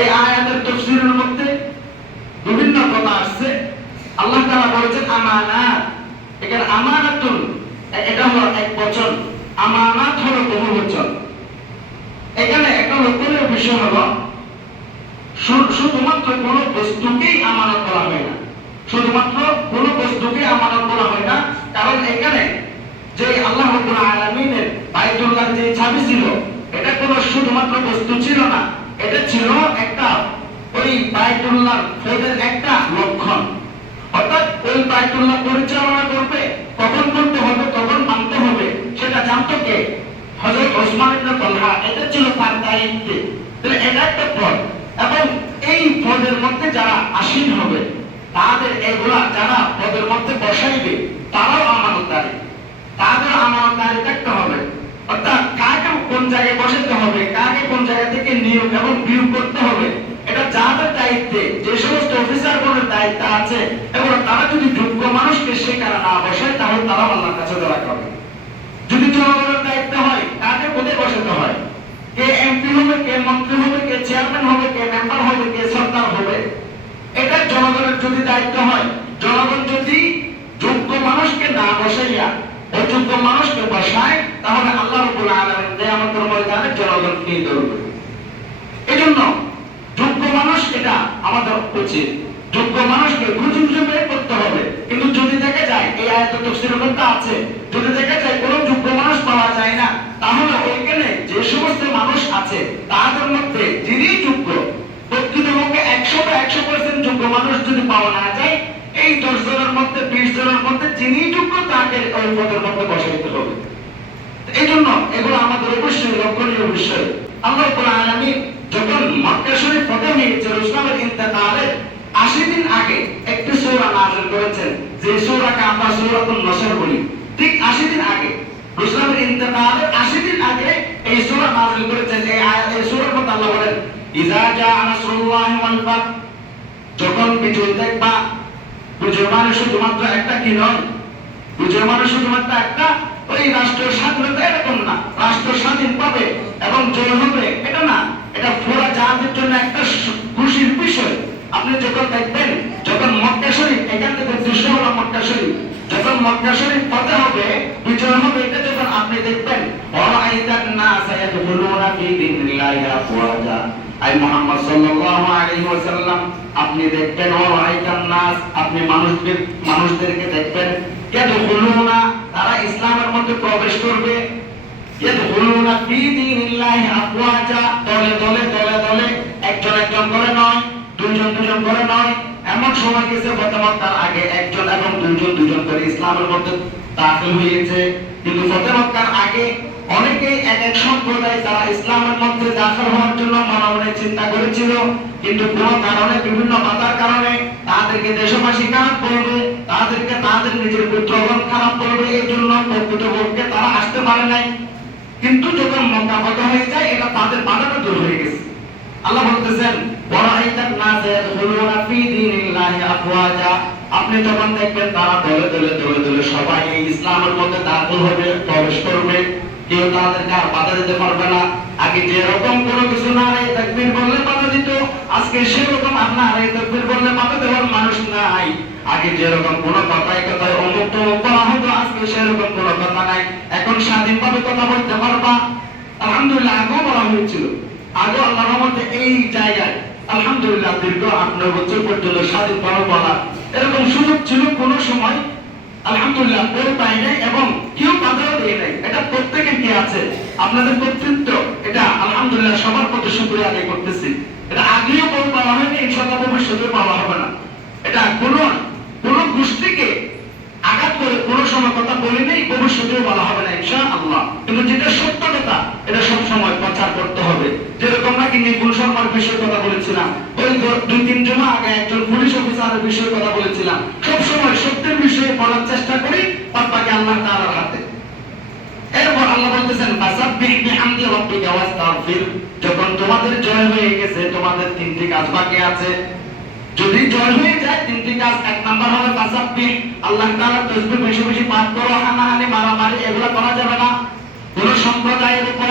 এই আয়াতের তফসিরের মধ্যে বিভিন্ন কথা আসছে। আল্লাহ তাআলা বলেছেন, আমানাত। এখানে আমানাতুন, এটা হলো এক বচন। আমানাত হলো বহু বচন। এখানে একটা লক্ষণীয় বিষয় হলো শুধুমাত্র কোন বস্তুকেই আমানত করা হয় না। শুধুমাত্র কোন বস্তুকে আমানত করা হয় না, কারণ এখানে যে আল্লাহ আলামিনের বাইতুল্লাহ যে ছাবি ছিল, এটা কোনো শুধুমাত্র বস্তু ছিল না। এটা ছিল একটা ওই বাইতুল্লাহ ফেদের একটা লক্ষণ। অর্থাৎ ওই বাইতুল্লাহ পরিচালনা করবে, কখন করতে হবে কখন মানতে হবে। সেটা জানতো কে? হযরত ওসমান ইবনে তালহা। এটা ছিল তার দায়িত্বে। তাহলে এটা একটা পদ এবং এই পদের মধ্যে যারা আসীন হবে, তাদের এগুলা যারা পদের মধ্যে বসাইবে, তারাও আমানতদারি। তাদের আমানতদারি থাকতে হবে। অর্থাৎ কাকে কোন জায়গায় বসাতে হবে কাকে কোন জায়গা থেকে নিয়োগ এবং বিয়োগ করতে হবে। এটা যাদের দায়িত্বে, যে সমস্ত অফিসারগণের দায়িত্ব আছে, এবং তারা যদি যোগ্য মানুষকে সেখানে না বসায় তাহলে তারা আল্লাহর কাছে দোয়া করবে। যদি জনগণের দায়িত্ব হয় কাকে কোথায় বসাতে হয়। কে এমপি হবে, কে মন্ত্রী হবে, কে চেয়ারম্যান হবে, কে মেম্বার হবে, কে সরকার হবে, এটা জনগণের যদি দায়িত্ব হয়, জনগণ যদি যোগ্য মানুষকে না বসাইয়া, অযোগ্য মানুষকে বসায়, তাহলে আল্লাহ রব্বুল আলামিন কিয়ামতের ময়দানে ধরবে এজন্য যোগ্য মানুষ এটা আমাদের উচিত যোগ্য মানুষকে খুঁজে বের করতে হবে। কিন্তু যদি দেখা যায় এই আয়াত তফসিরের মধ্যে আছে, যদি দেখা যায় কোনো যোগ্য মানুষ পাওয়া যায় না, তাহলে ওইখানে যে সমস্ত মানুষ আছে, তাদের মধ্যে যিনি যোগ্য, প্রকৃতপক্ষে একশো বা একশো পার্সেন্ট যোগ্য মানুষ যদি পাওয়া না যায়, এই দশ জনের মধ্যে, বিশ জনের মধ্যে যিনি যোগ্য, তাকে ওই পদের মধ্যে বসাইতে হবে। এই জন্য এগুলো আমাদের অবশ্যই লক্ষণীয় বিষয়। আল্লাহ আলামিন যখন মক্কা শরীফ ফতহ হয়েছে ইসলামের ইন্তেকালের 80 দিন আগে একটি সূরা নাযিল করেছেন। যে সূরাকে আমরা সূরাতুন নসর বলি। ঠিক 80 দিন আগে। ইসলামের 80 দিন আগে এই সূরা করেছেন। এই সূরার মধ্যে আল্লাহ বলেন ইজা যখন দেখবা মানে শুধুমাত্র একটা কি নয়? বিজয় মানে শুধুমাত্র একটা ওই রাষ্ট্র স্বাধীনতা এরকম না। রাষ্ট্র স্বাধীন পাবে এবং জয় হবে এটা না এটা পুরো জাতির জন্য একটা সু- খুশির বিষয় আপনি যখন দেখবেন, যখন মক্কা শরীফ, এখান থেকে দৃশ্য হলো মক্কা শরীফ। যখন মক্কা শরীফ পথে হবে, বিজয় হবে এটা যখন আপনি দেখবেন ফি আই মুহাম্মদ সাল্লাল্লাহু আলাইহি ওয়াসাল্লাম, আপনি দেখবেন নাস, আপনি মানুষদের, মানুষদেরকে দেখবেন তারা ইসলামের মধ্যে প্রবেশ করবে। ফি দলে দলে দলে দলে, একজন একজন করে নয়। দুইজন দুজন করে নয়, এমন সময় গেছে বর্তমান তার আগে একজন এবং দুইজন দুজন করে ইসলামের মধ্যে দাখিল হয়েছে। কিন্তু ফতেমক্কার আগে অনেকেই এক এক সম্প্রদায় তারা ইসলামের মধ্যে দাখিল হওয়ার জন্য মনে চিন্তা করেছিল, কিন্তু কোনো কারণে, বিভিন্ন বাধার কারণে তাদেরকে দেশবাসী খারাপ বলবে, তাদেরকে তাদের নিজের পুত্রগণ খারাপ বলবে, এই জন্য প্রকৃতপক্ষে তারা আসতে পারে নাই। কিন্তু যখন মক্কা ফতহ হয়ে যায়, এটা তাদের বাধাটা দূর হয়ে গেছে। আল্লাহ বলতেছেন ওয়ারাইতান নাস ইয়াদখুলুনা ফি দীনিল্লাহি আফওয়াজা। আপনি যখন দেখবেন তারা দলে দলে দলে দলে সবাই ইসলামের মধ্যে দাখিল হবে, প্রবেশ করবে। কেউ তাদেরকে আর বাধা দিতে পারবে না। আগে যেরকম কোনো কিছু না নাই তাকবীর বললে বাধা দিত, আজকে সেরকম আর না নাই তাকবীর বললে বাধা দেওয়ার মানুষ নাই। আগে যেরকম কোনো কথাই কথায় অমুক তমুক বলা হতো, আজকে সেরকম কোনো কথা নাই। এখন স্বাধীনভাবে কথা বলতে পারবা। আলহামদুলিল্লাহ, আগেও বলা হয়েছিল। আগে আল্লাহ রহমতে এই জায়গায় আলহামদুলিল্লাহ দীর্ঘ আট, নয় বছর পর্যন্ত স্বাধীনভাবে বলা। এরকম সুযোগ ছিল সময়, আলহামদুলিল্লাহ নাই এবং কেউ বাধাও দিয়ে নাই। এটা প্রত্যেকের কি আছে? আপনাদের কর্তৃত্ব। এটা আলহামদুলিল্লাহ সবার প্রতি শুক্রিয়া আদায় করতেছি। এটা আগেও বল পাওয়া হয়নি, ইনশাআল্লাহ ভবিষ্যতে পাওয়া হবে না। এটা কোন গোষ্ঠীকে আঘাত করে কোনো সময় কথা বলি নেই ভবিষ্যতেও বলা হবে না ইনশা আল্লাহ কিন্তু যেটা সত্য কথা এটা সব সময় প্রচার করতে হবে যেরকম নাকি নিপুণ শর্মার বিষয়ে কথা বলেছিলাম ওই দু- দুই তিন জমা আগে একজন পুলিশ অফিসারের বিষয়ে কথা বলেছিলাম সব সময় সত্যের বিষয়ে বলার চেষ্টা করি তার বাকি আল্লাহ তাআলার হাতে। এরপর আল্লাহ বলতেছেন, ফাসাব্বিহ বিহামদি রাব্বিকা ওয়াস্তাগফির। যখন তোমাদের জয় হয়ে গেছে, তোমাদের তিনটি কাজ বাকি আছে। যদি জয় হয়ে যায়, তিনটি কাজ এক নাম্বার হবে ফাসাব্বিহ। আল্লাহ তাআলার তাসবিহ বেশি বেশি পাঠ করো, হানাহানি, মারামারি, এগুলো করা যাবে না। কোন সম্প্রদায়ের উপর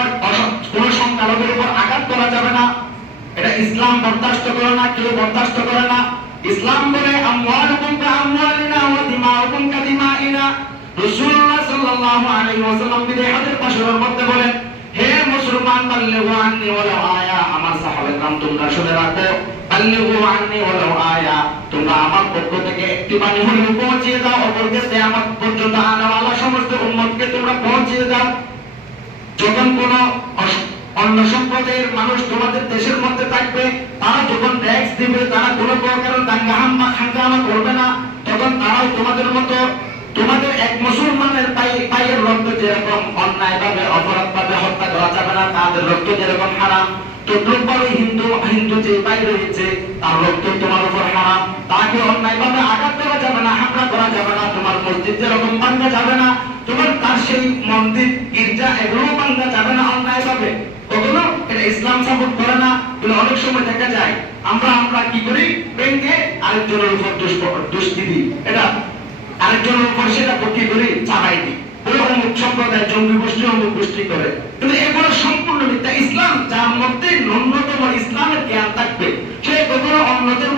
কোন সংখ্যালঘুর উপর আঘাত করা যাবে না। এটা ইসলাম বরদাস্ত করে না, কেউ বরদাস্ত করে না। ইসলাম বলে আমওয়ালুকুম যখন কোন অন্য সম্প্রদায়ের মানুষ তোমাদের দেশের মধ্যে থাকবে তারা যখন ট্যাক্স দিবে তারা কোনো প্রকার দাঙ্গা হাঙ্গামা করবে না তখন তারাও তোমাদের মতো তোমাদের এক মুসলমানের পায়ের রক্ত যেরকম অন্যায় ভাবে অপরাধ ভাবে হত্যা করা যাবে না, তাদের রক্ত যেরকম হারাম তদ্রুপভাবে হিন্দু হিন্দু যে বাইরে রয়েছে, তার রক্ত তোমার উপর হারাম। তাকে অন্যায় ভাবে আঘাত করা যাবে না, হামলা করা যাবে না, তোমার মসজিদ যেরকম ভাঙ্গা যাবে না, তোমার তার সেই মন্দির, গির্জা এগুলো ভাঙ্গা যাবে না অন্যায় ভাবে ওগুলো এটা ইসলাম সাপোর্ট করে না, কিন্তু অনেক সময় দেখা যায়, আমরা আমরা কি করি? ব্যাংকে আরেকজনের উপর দোষ দোষ দিই এটা আরেকজনের উপরে সেটা চাপাই দিই। গোষ্ঠী করে। কিন্তু সম্পূর্ণ ইসলাম সে অন্যদের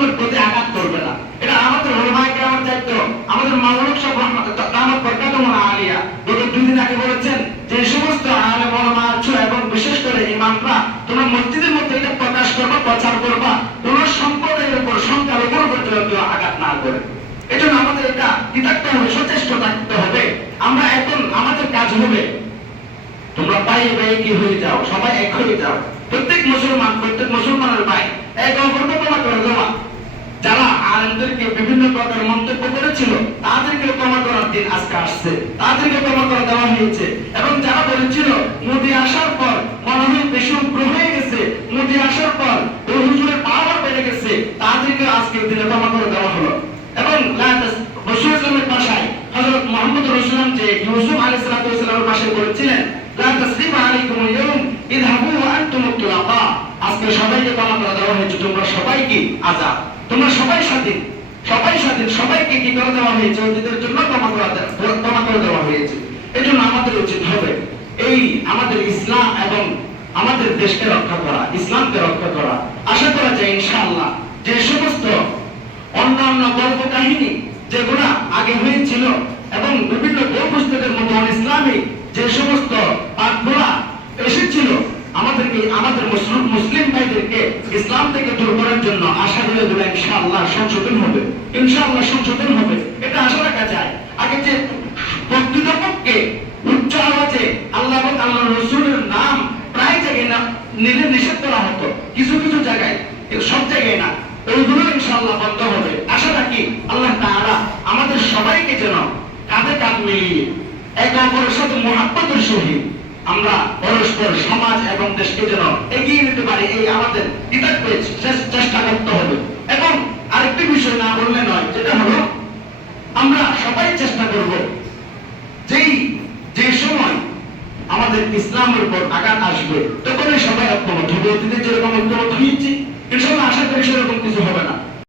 করবে না। এটা আমাদের হলমায় সভা আমাদের মামলক সব আমার বরকাত আলিয়া গত দুই দিন আগে বলেছেন যে সমস্ত আলেম ওলামা আছো এবং বিশেষ করে ইমামরা তোমরা মসজিদের মধ্যে এটা প্রকাশ করবা প্রচার করবা কোন সম্প্রদায়ের উপর সংখ্যালঘুর উপর যেন কেউ আঘাত না করে এজন্য আমাদের এটা কি থাকতে হবে সচেষ্ট থাকতে হবে আমরা এখন আমাদের কাজ হবে তোমরা পায়ে পায়ে কি হয়ে যাও? সবাই এক হয়ে যাও। প্রত্যেক মুসলমান, প্রত্যেক মুসলমানের ভাই এক অপরকে ক্ষমা করে দেওয়া যারা আলেমদেরকে বিভিন্ন প্রকার মন্তব্য করেছিল, তাদেরকে ক্ষমা করার দিন আজকে আসছে। তাদেরকে ক্ষমা করে দেওয়া হয়েছে। এবং যারা বলেছিল, মোদি আসার পর মনে হয় বেশি উগ্র হয়ে গেছে মোদি আসার পর ওই হুজুরের পাওয়ার বেড়ে গেছে তাদেরকে আজকের দিনে ক্ষমা করে দেওয়া হলো এবং রসুল ইসলামের ভাষায় হযরত মুহাম্মদ রাসূলুল্লাহ যে ইউসুফ আলাইহিস সালামের ভাষায় বলেছিলেন লা তাসরিবা আলাইকুম আল-ইয়াউম ইযহাবু ওয়া আনতুম তুলাকা আজকে সবাইকে ক্ষমা করে দেওয়া হয়েছে। তোমরা সবাইকে আজাদ। তোমরা সবাই স্বাধীন। সবাই স্বাধীন। সবাইকে কি করে দেওয়া হয়েছে? অতীতের জন্য ক্ষমা করে ক্ষমা করে দেওয়া হয়েছে। এই জন্য আমাদের উচিত হবে এই আমাদের ইসলাম এবং আমাদের দেশকে রক্ষা করা, ইসলামকে রক্ষা করা। আশা করা যায় ইনশাআল্লাহ যে সমস্ত অন্যান্য গল্প কাহিনী যেগুলা আগে হয়েছিল এবং বিভিন্ন বই পুস্তকের মতো ইসলামিক যে সমস্ত পাঠগুলা এসেছিল আমাদেরকে, আমাদের মুসলিম মুসলিম ভাইদেরকে ইসলাম থেকে দূর করার জন্য আশা করে দেবে, ইনশাআল্লাহ সংশোধন হবে। ইনশাআল্লাহ সংশোধন হবে। এটা আশা রাখা যায়। আগে যে প্রকৃতপক্ষে উচ্চ আওয়াজে আল্লাহ এবং আল্লাহ রসুলের নাম প্রায় জায়গায় না, নিলে নিষেধ করা হতো। কিছু কিছু জায়গায়, সব জায়গায় না। ওইগুলো ইনশাআল্লাহ বন্ধ হবে। আশা রাখি আল্লাহ তাআলা আমাদের সবাইকে যেন কাঁধে কাঁধ মিলিয়ে একে অপরের সাথে মহাব্বতের সহিত আমরা পরস্পর সমাজ এবং দেশকে যেন এগিয়ে নিতে পারি, এই আমাদের কৃতজ্ঞ চেষ্টা করতে হবে। এবং আরেকটি বিষয় না বললে নয়, যেটা হলো, আমরা সবাই চেষ্টা করব যেই, যে সময় আমাদের ইসলামের উপর আঘাত আসবে, তখনই সবাই ঐক্যমত হবে। অতীতে যেরকম ঐক্যমত হয়েছি, ইনশাল্লাহ আশা করি সেরকম কিছু হবে না।